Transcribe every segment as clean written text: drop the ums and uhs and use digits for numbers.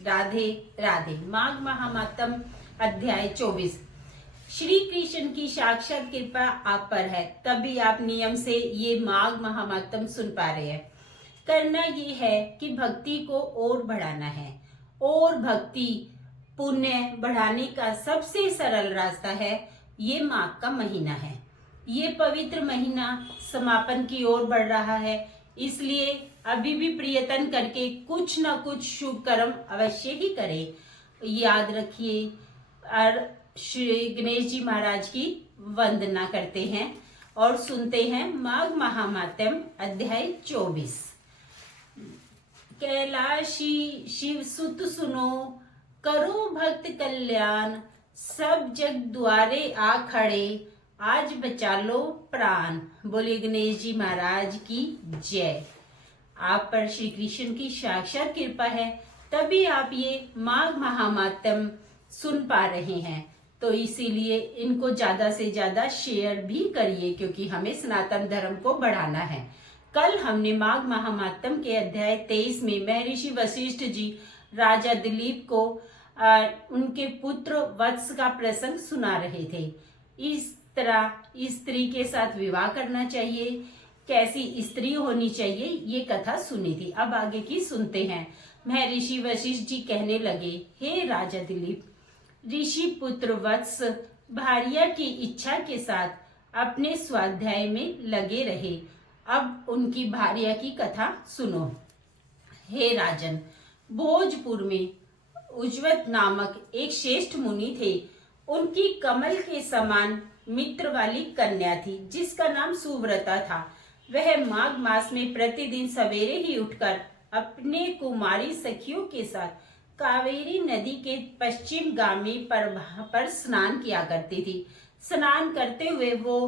राधे राधे। माघ महात्म्य अध्याय 24। श्री कृष्ण की साक्षात कृपा आप पर है, तभी आप नियम से ये माघ महात्म्य सुन पा रहे हैं। करना ये है कि भक्ति को और बढ़ाना है, और भक्ति पुण्य बढ़ाने का सबसे सरल रास्ता है ये माघ का महीना है। ये पवित्र महीना समापन की ओर बढ़ रहा है, इसलिए अभी भी प्रयत्न करके कुछ न कुछ शुभ कर्म अवश्य ही करें। याद रखिए और श्री गणेश जी महाराज की वंदना करते हैं और सुनते हैं माघ महात्म्य अध्याय 24। कैलाशी शिव सुत सुनो, करो भक्त कल्याण, सब जग द्वारे आ खड़े, आज बचा लो प्राण। बोले गणेश जी महाराज की जय। आप पर श्री कृष्ण की साक्षात कृपा है, तभी आप ये माघ महात्म्य सुन पा रहे हैं। तो इसीलिए इनको ज्यादा से ज्यादा शेयर भी करिए, क्योंकि हमें सनातन धर्म को बढ़ाना है। कल हमने माघ महात्म्य के अध्याय 23 में महर्षि वशिष्ठ जी राजा दिलीप को उनके पुत्र वत्स का प्रसंग सुना रहे थे। इस तरह स्त्री के साथ विवाह करना चाहिए, कैसी स्त्री होनी चाहिए, ये कथा सुनी थी। अब आगे की सुनते हैं। महर्षि वशिष्ठ जी कहने लगे, हे राजा दिलीप, ऋषि पुत्र वत्स भार्या की इच्छा के साथ अपने स्वाध्याय में लगे रहे। अब उनकी भार्या की कथा सुनो। हे राजन, भोजपुर में उज्जवत नामक एक श्रेष्ठ मुनि थे। उनकी कमल के समान मित्र वाली कन्या थी, जिसका नाम सुव्रता था। वह माघ मास में प्रतिदिन सवेरे ही उठकर अपने कुमारी सखियों के साथ कावेरी नदी के पश्चिम गामी पर स्नान किया करती थी। स्नान करते हुए वो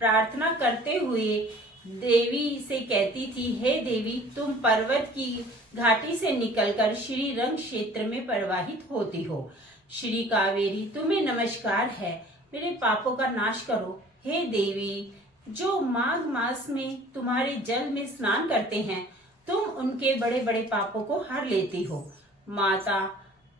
प्रार्थना करते हुए देवी से कहती थी, हे देवी, तुम पर्वत की घाटी से निकलकर श्री रंग क्षेत्र में प्रवाहित होती हो। श्री कावेरी, तुम्हें नमस्कार है, मेरे पापों का नाश करो। हे देवी, जो माघ मास में तुम्हारे जल में स्नान करते हैं, तुम उनके बड़े बड़े पापों को हर लेती हो। माता,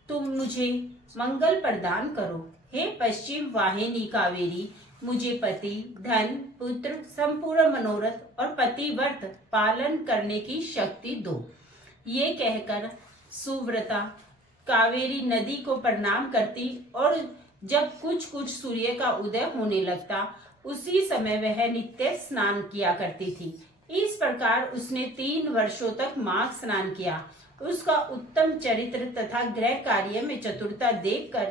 तुम मुझे मंगल प्रदान करो। हे पश्चिम वाहिनी कावेरी, मुझे पति, धन, पुत्र, संपूर्ण मनोरथ और पतिव्रत पालन करने की शक्ति दो। ये कहकर सुव्रता कावेरी नदी को प्रणाम करती और जब कुछ कुछ सूर्य का उदय होने लगता, उसी समय वह नित्य स्नान किया करती थी। इस प्रकार उसने 3 वर्षों तक माघ स्नान किया। उसका उत्तम चरित्र तथा गृह कार्य में चतुरता देखकर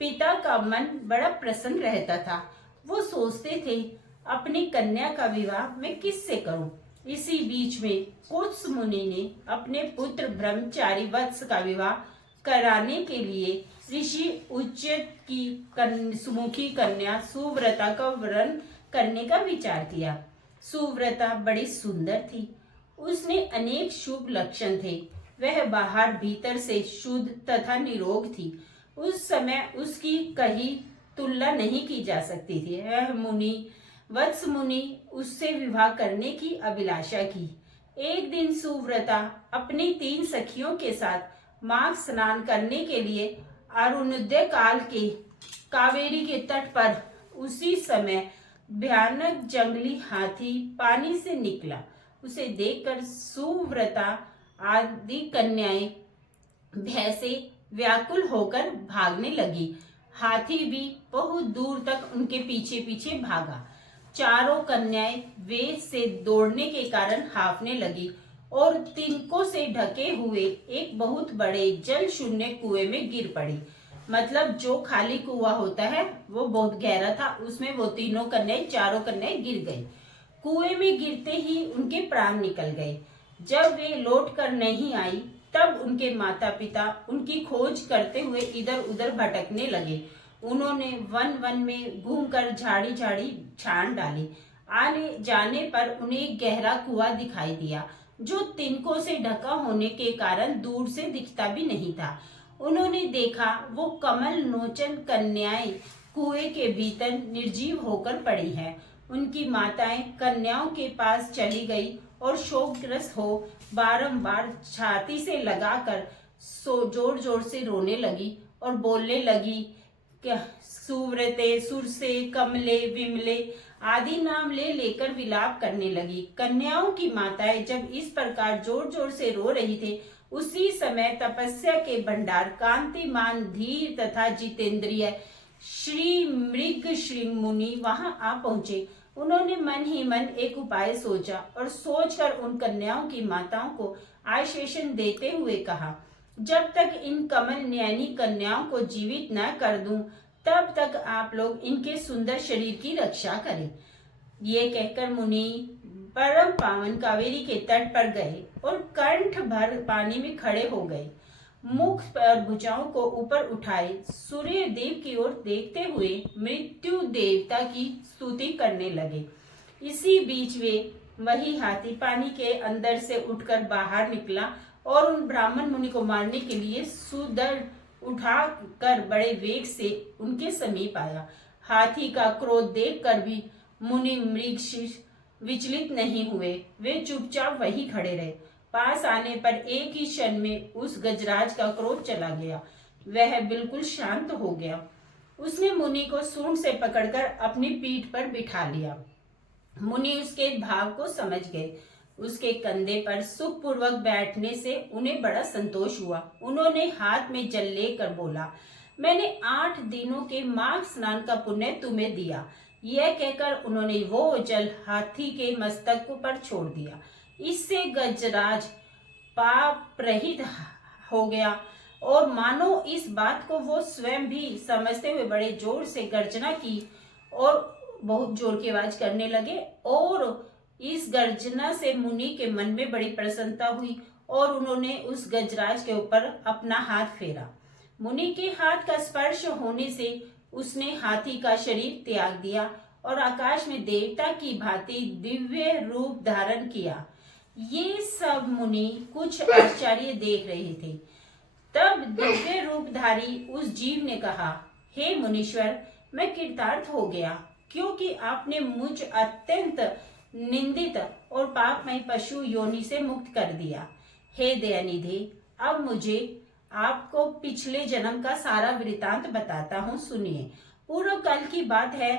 पिता का मन बड़ा प्रसन्न रहता था। वो सोचते थे, अपनी कन्या का विवाह मैं किससे करूं। इसी बीच में कुत्स मुनि ने अपने पुत्र ब्रह्मचारी वत्स का विवाह कराने के लिए ऋषि उच्चैत की सुमुखी कन्या सुव्रता का वरण करने का विचार किया। सुव्रता बड़ी सुंदर थी, उसने अनेक शुभ लक्षण थे। वह बाहर भीतर से शुद्ध तथा निरोग थी। उस समय उसकी कहीं तुलना नहीं की जा सकती थी। वह मुनि वत्स मुनि उससे विवाह करने की अभिलाषा की। एक दिन सुव्रता अपनी 3 सखियों के साथ माघ स्नान करने के लिए अरुणोदय काल के कावेरी के तट पर, उसी समय भयानक जंगली हाथी पानी से निकला। उसे देखकर सुव्रता आदि कन्याएं भय से व्याकुल होकर भागने लगी। हाथी भी बहुत दूर तक उनके पीछे पीछे भागा। चारों कन्याएं वेग से दौड़ने के कारण हांफने लगी और तिनकों से ढके हुए एक बहुत बड़े जल शून्य कुएं में गिर पड़ी। मतलब जो खाली कुआं होता है वो बहुत गहरा था, उसमें वो चारों कन्याएं गिर गई। कुएं में गिरते ही उनके प्राण निकल गए। जब वे लौट कर नहीं आई, तब उनके माता पिता उनकी खोज करते हुए इधर उधर भटकने लगे। उन्होंने वन वन में घूमकर झाड़ी झाड़ी छान डाली। आने जाने पर उन्हें एक गहरा कुआं दिखाई दिया, जो तिनकों से ढका होने के कारण दूर से दिखता भी नहीं था। उन्होंने देखा वो कमल नोचन कन्याएं कुएं के भीतर निर्जीव होकर पड़ी हैं। उनकी माताएं कन्याओं के पास चली गई और शोकग्रस्त हो बारंबार छाती से लगाकर जोर जोर से रोने लगी और बोलने लगी, क्या सुव्रते, सुरसे, कमले, विमले आदि नाम ले लेकर विलाप करने लगी। कन्याओं की माताएं जब इस प्रकार जोर जोर से रो रही थी, उसी समय तपस्या के भंडार, कांतिमान, धीर तथा जितेंद्रिय श्री मृग श्री मुनि वहां आ पहुंचे। उन्होंने मन ही मन एक उपाय सोचा और सोचकर उन कन्याओं की माताओं को आश्वासन देते हुए कहा, जब तक इन कमल नयनी कन्याओं को जीवित न कर दूं, तब तक आप लोग इनके सुंदर शरीर की रक्षा करें। ये कहकर मुनि परम पावन कावेरी के तट पर गए और कंठ भर पानी में खड़े हो गए। मुख पर भुजाओं को ऊपर उठाए सूर्य देव की ओर देखते हुए मृत्यु देवता की स्तुति करने लगे। इसी बीच वे वही हाथी पानी के अंदर से उठकर बाहर निकला और उन ब्राह्मण मुनि को मारने के लिए सुदर्शन उठा कर बड़े वेग से उनके समीप आया। हाथी का क्रोध देखकर भी मुनि मृगशीर्ष विचलित नहीं हुए, वे चुपचाप वही खड़े रहे। पास आने पर एक ही क्षण में उस गजराज का क्रोध चला गया, वह बिल्कुल शांत हो गया। उसने मुनि को सूंड से पकड़कर अपनी पीठ पर बिठा लिया। मुनि उसके भाव को समझ गए। उसके कंधे पर सुखपूर्वक बैठने से उन्हें बड़ा संतोष हुआ। उन्होंने हाथ में जल लेकर बोला, मैंने 8 दिनों के माघ स्नान का पुण्य तुम्हें दिया। यह कहकर उन्होंने वो जल हाथी के मस्तक पर छोड़ दिया। इससे गजराज पाप रहित हो गया और मानो इस बात को वो स्वयं भी समझते हुए बड़े जोर से गर्जना की और बहुत जोर की आवाज करने लगे। और इस गर्जना से मुनि के मन में बड़ी प्रसन्नता हुई और उन्होंने उस गजराज के ऊपर अपना हाथ फेरा। मुनि के हाथ का स्पर्श होने से उसने हाथी का शरीर त्याग दिया और आकाश में देवता की भांति दिव्य रूप धारण किया। ये सब मुनि कुछ आश्चर्य देख रहे थे। तब दिव्य रूपधारी उस जीव ने कहा, हे मुनीश्वर, मैं कृतार्थ हो गया, क्योंकि आपने मुझ अत्यंत निंदित और पापमय पशु योनि से मुक्त कर दिया। हे दयानिधि, अब मुझे आपको पिछले जन्म का सारा वृतांत बताता हूँ, सुनिए। पूर्व काल की बात है,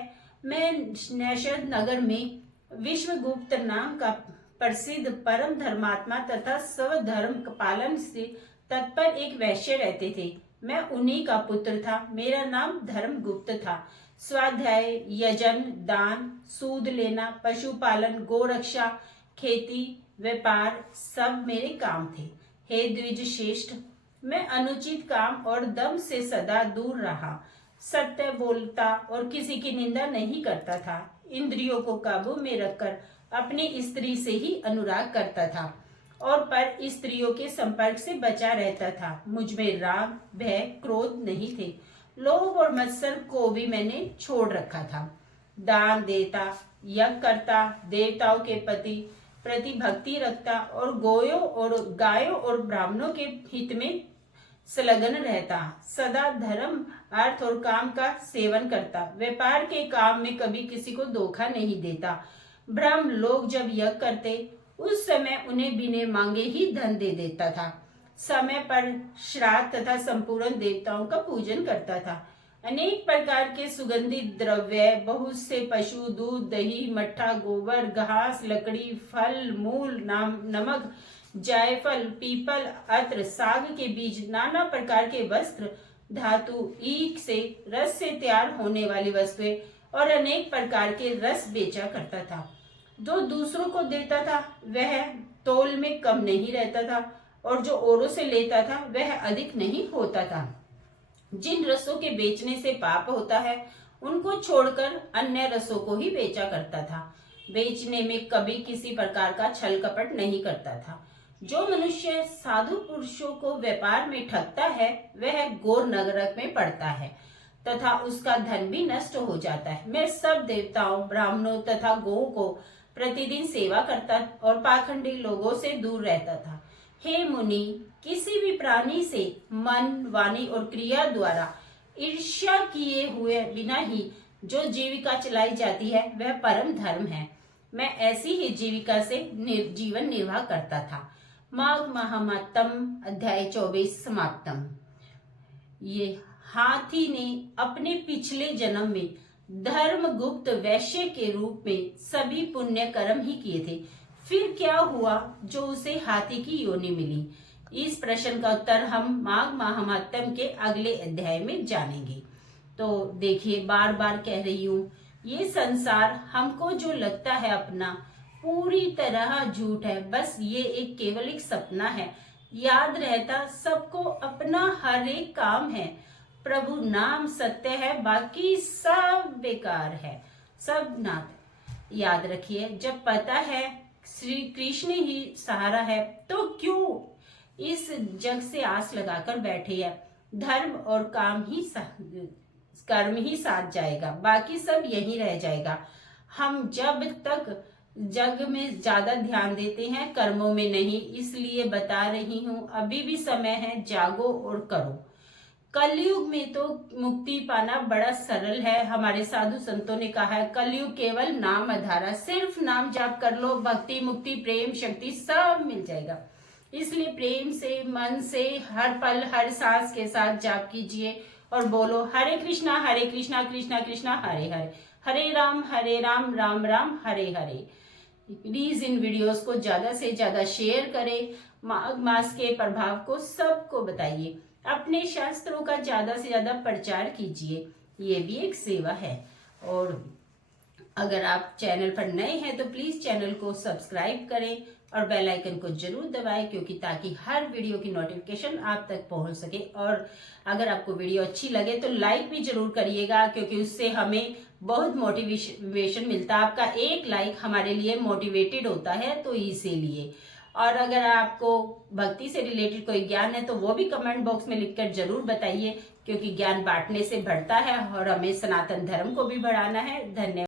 मैं नैषद नगर में विश्वगुप्त नाम का प्रसिद्ध परम धर्मात्मा तथा स्वधर्म पालन से तत्पर एक वैश्य रहते थे। मैं उन्हीं का पुत्र था। मेरा नाम धर्मगुप्त था। स्वाध्याय, यजन, दान, सूद लेना, पशुपालन, गोरक्षा, खेती, व्यापार सब मेरे काम थे। हे द्विज श्रेष्ठ, मैं अनुचित काम और दम से सदा दूर रहा। सत्य बोलता और किसी की निंदा नहीं करता था। इंद्रियों को काबू में रखकर अपनी स्त्री से ही अनुराग करता था और पर स्त्रियों के संपर्क से बचा रहता था। मुझ में राग, भय, क्रोध नहीं थे। लोभ और मत्सर को भी मैंने छोड़ रखा था। दान देता, यज्ञ करता, देवताओं के प्रति भक्ति रखता और गायों और ब्राह्मणों के हित में संलग्न रहता। सदा धर्म, अर्थ और काम का सेवन करता। व्यापार के काम में कभी किसी को धोखा नहीं देता। ब्राह्मण लोग जब यज्ञ करते उस समय उन्हें बिना मांगे ही धन दे देता था। समय पर श्राद्ध तथा संपूर्ण देवताओं का पूजन करता था। अनेक प्रकार के सुगंधित द्रव्य, बहुत से पशु, दूध, दही, मट्ठा, गोबर, घास, लकड़ी, फल, मूल, नमक, जायफल, पीपल, अत्र, साग के बीज, नाना प्रकार के वस्त्र, धातु, ईख से, रस से तैयार होने वाली वस्तुएं और अनेक प्रकार के रस बेचा करता था। जो दूसरों को देता था वह तोल में कम नहीं रहता था और जो औरों से लेता था वह अधिक नहीं होता था। जिन रसों के बेचने से पाप होता है उनको छोड़कर अन्य रसों को ही बेचा करता था। बेचने में कभी किसी प्रकार का छल कपट नहीं करता था। जो मनुष्य साधु पुरुषों को व्यापार में ठगता है वह घोर नरक में पड़ता है तथा उसका धन भी नष्ट हो जाता है। मैं सब देवताओं, ब्राह्मणों तथा गौ को प्रतिदिन सेवा करता और पाखंडी लोगों से दूर रहता था। हे मुनि, किसी भी प्राणी से मन, वाणी और क्रिया द्वारा ईर्ष्या किए हुए बिना ही जो जीविका चलाई जाती है वह परम धर्म है। मैं ऐसी ही जीविका से जीवन निर्वाह करता था। माघ महात्म अध्याय 24 समाप्तम। ये हाथी ने अपने पिछले जन्म में धर्मगुप्त वैश्य के रूप में सभी पुण्य कर्म ही किए थे। फिर क्या हुआ जो उसे हाथी की योनि मिली? इस प्रश्न का उत्तर हम माघ महात्म के अगले अध्याय में जानेंगे। तो देखिए, बार बार कह रही हूँ, ये संसार हमको जो लगता है अपना, पूरी तरह झूठ है। बस ये एक केवल एक सपना है। याद रहता सबको अपना हर एक काम है। प्रभु नाम सत्य है, बाकी सब बेकार है, सब नाथ। याद रखिए, जब पता है श्री कृष्ण ही सहारा है तो क्यों इस जग से आस लगाकर बैठे हैं। धर्म और कर्म ही साथ जाएगा, बाकी सब यहीं रह जाएगा। हम जब तक जग में ज्यादा ध्यान देते हैं, कर्मों में नहीं। इसलिए बता रही हूँ, अभी भी समय है, जागो और करो। कलयुग में तो मुक्ति पाना बड़ा सरल है। हमारे साधु संतों ने कहा है, कलयुग केवल नाम आधारा। सिर्फ नाम जाप कर लो, भक्ति मुक्ति प्रेम शक्ति सब मिल जाएगा। इसलिए प्रेम से, मन से हर पल हर सांस के साथ जाप कीजिए और बोलो हरे कृष्णा कृष्णा कृष्णा हरे हरे, हरे Ram Ram Ram Hare Hare. Please in videos को ज्यादा से ज्यादा शेयर करें। माघ मास के प्रभाव को सबको बताइए। अपने शास्त्रों का ज्यादा से ज्यादा प्रचार कीजिए, ये भी एक सेवा है। और अगर आप चैनल पर नए हैं तो प्लीज चैनल को सब्सक्राइब करें और बेल आइकन को जरूर दबाएं, क्योंकि ताकि हर वीडियो की नोटिफिकेशन आप तक पहुंच सके। और अगर आपको वीडियो अच्छी लगे तो लाइक भी जरूर करिएगा, क्योंकि उससे हमें बहुत मोटिवेशन मिलता है। आपका एक लाइक हमारे लिए मोटिवेटेड होता है, तो इसीलिए। और अगर आपको भक्ति से रिलेटेड कोई ज्ञान है तो वो भी कमेंट बॉक्स में लिखकर जरूर बताइए, क्योंकि ज्ञान बांटने से बढ़ता है और हमें सनातन धर्म को भी बढ़ाना है। धन्यवाद।